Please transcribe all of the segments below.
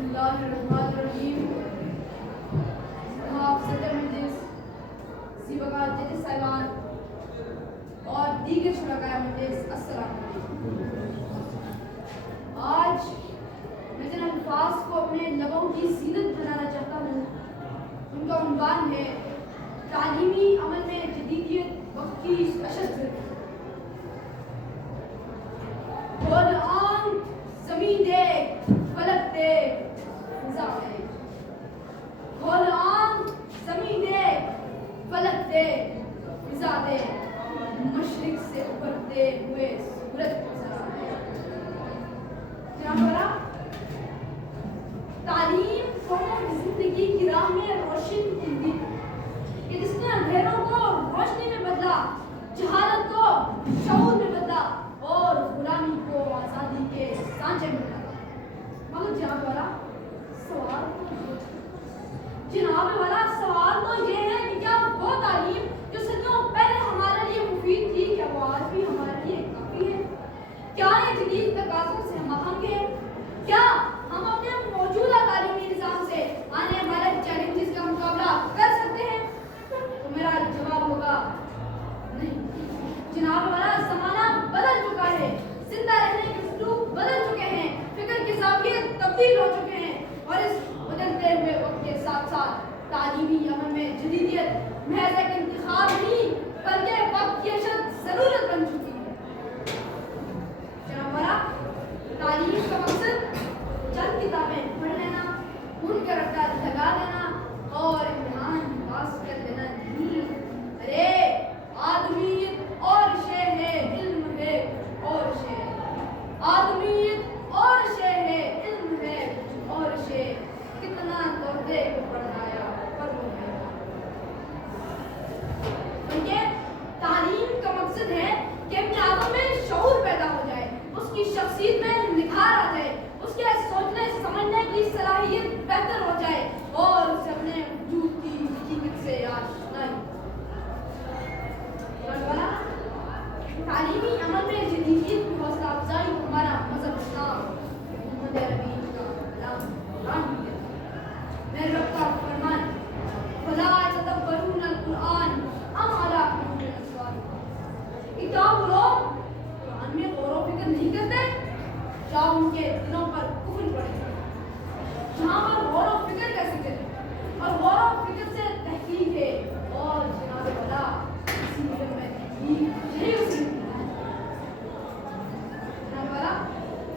Bismillahirrahmanirrahim. जनाब सदर मजलिस, ज़ीबा जज साहिबान और दीगर शुरकाए मजलिस, अस्सलाम वालेकुम। आज मैं जिन अल्फाज को अपने लबों की ज़ीनत बनाना चाहता हूँ, उनका उन्वान है तालीमी अमल में जदीदियत वक्त की अशद ज़रूरत। खोल आँख ज़मीन देख, फलक देख, फ़िज़ा देख। खोल आँख ज़मीन देख, फलक देख, फ़िज़ा देख। मशरिक़ से उभरते हुए सूरज ज़रा देख। तालीम कौमों की ज़िंदगी की राह में रोशनी दी कि जिसने अंधेरों को रोशनी में बदला, जहालत को शऊर में बदला और गुलामी को आज़ादी के सांचे में बदला। मगर जनाब वाला सवाल तो ये है कि क्या वो तालीम जो सदियों पहले हमारे लिए मुफीद थी, क्या वो आज भी हमारे लिए काफ़ी है? क्या ये जदीद तकाज़ों से हमआहंग है? क्या हम अपने मौजूदा तालीमी निज़ाम से आने वाले चैलेंजेस का मुकाबला कर सकते हैं? तो मेरा जवाब होगा नहीं। जनाब वाला ज़माना बदल चुका है, जिंदा रहने के उसलूब बदल चुके हैं, फिक्र के ज़ाविये तब्दील हो चुके हैं और इस बदलते हुए वक्त के साथ साथ तालीमी अमल में जदीदियत महज एक इंतखाब नहीं बल्कि वक्त की अशद ज़रूरत बन चुकी है। जनाब वाला तालीम का मकसद चंद किताबें पढ़ लेना, उनका रट्टा लगा देना और इम्तिहान पास कर देना नहीं। अरे आदमीयत और शे है, इल्म है और शे। आदमीयत और शे है, इल्म है और शे। कितना तोड़ते को पढ़ाया पर वो है। तालीम का मकसद है कि अपने आदम में शऊर पैदा हो जाए, उसकी शख्सियत में निखार आ जाए, उसके सोचने समझने की सलाहियत बेहतर हो जाए और उसे अपने वजूद की हकीकत से आशनाई। तालीमी अमल में जदीदियत की हौसला अफजाई को हमारा मज़हब इस्लाम मोहम्मद अरबी का कलाम कुरान में है। मेरे रब का फरमान, फला यतदब्बरून अल-कुरान अम अला कुलूबिन अक़सामुहा। क्या वो लोग कुरान में गौर व फिक्र नहीं करते? क्या उनके दिलों पर कुफर पड़ेगा? जहाँ पर गौर व फिक्र का जिक्र है और गौर व फिक्र से तहकीक है और जनाब वाला इसी फिक्र में तहकीक यही उसी जनाब वाला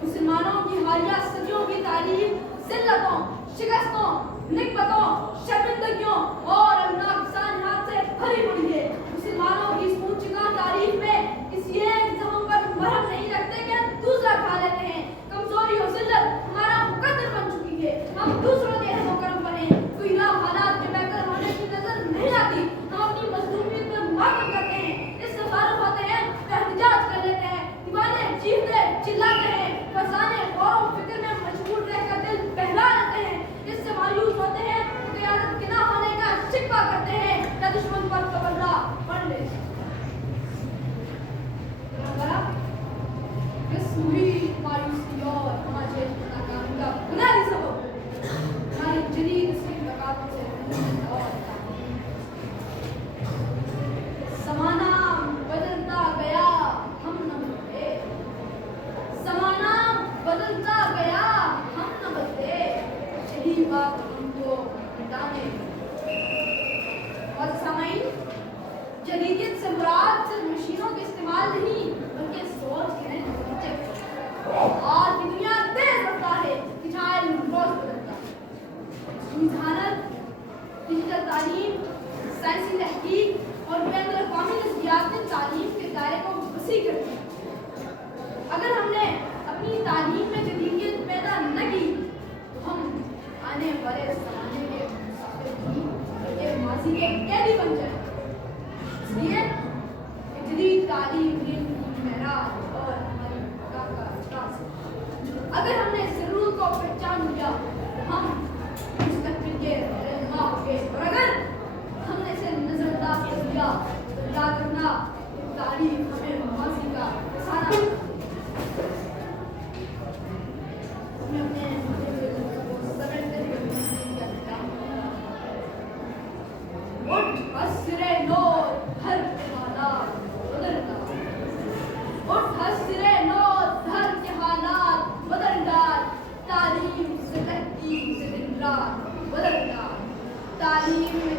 मुसलमानों की हालिया सदियों की तारीफ जिल्लतों, शिकस्तों, निकबतों, शर्मिंदगियों और अल्लाह सानियात से भरी पड़ी है। मुसलमानों की इस ऊंचगा तारीफ में इस ये जहां पर मरहम नहीं रखते कि दूसरा खा लेते हैं। कमजोरी और जिल्लत हमारा मुकद्दर बन चुकी है। हम दूसरों के रहम करम पर हैं। कोई राह हालात के बेहतर होने की नजर नहीं आती। हम अपनी मजलूमियत पर मुआफ़ करते हैं, इससे फारिग होते हैं तो एहतिजाज कर लेते हैं, दीवाने चीखते चिल्लाते हैं, फरसाने गौर व फिक्र में मशगूल रहकर दिल बहला लेते हैं, इससे मायूस होते हैं तो क़यादत के ना होने का शिकवा करते हैं या दुश्मन पर तबर्रा पढ़ लेते हैं। मायूसी और हमारे नाकामी का बुनियादी सबब हमारी जदीद मुलाकातों से और ज़माना बदलता गया हम न बदले। ज़माना बदलता गया हम न बदले। यही बात हमको मिटाने। और सामाईन, जदीदियत से मुराद सिर्फ मशीनों के इस्तेमाल नहीं बल्कि सोच के नतीजे। आज की दुनिया तेज रफ्तार है कि जहाँ इल्म रोज बदलता है। रुझानत, डिजिटल तालीम, साइंसी तहकीक और बैनुल-अक़वामी नज़रियात ने तालीम के दायरे को वसी कर दिया। अगर हमने अपनी तालीम में जदीदियत पैदा न की तो हम आने वाले ज़माने के मुसाफिर नहीं बल्कि माज़ी के कैदी बन जाएंगे। इसलिए जदीद तालीम इल्म की मेराज और हमारी बका का राज है। अगर हमने ज़रूरत को पहचान लिया तो हम मुस्तक़बिल के रहनुमा होंगे और अगर हमने इसे नज़रअंदाज कर दिया तो याद रखना तारीख हमें माज़ी का फसाना تعلیم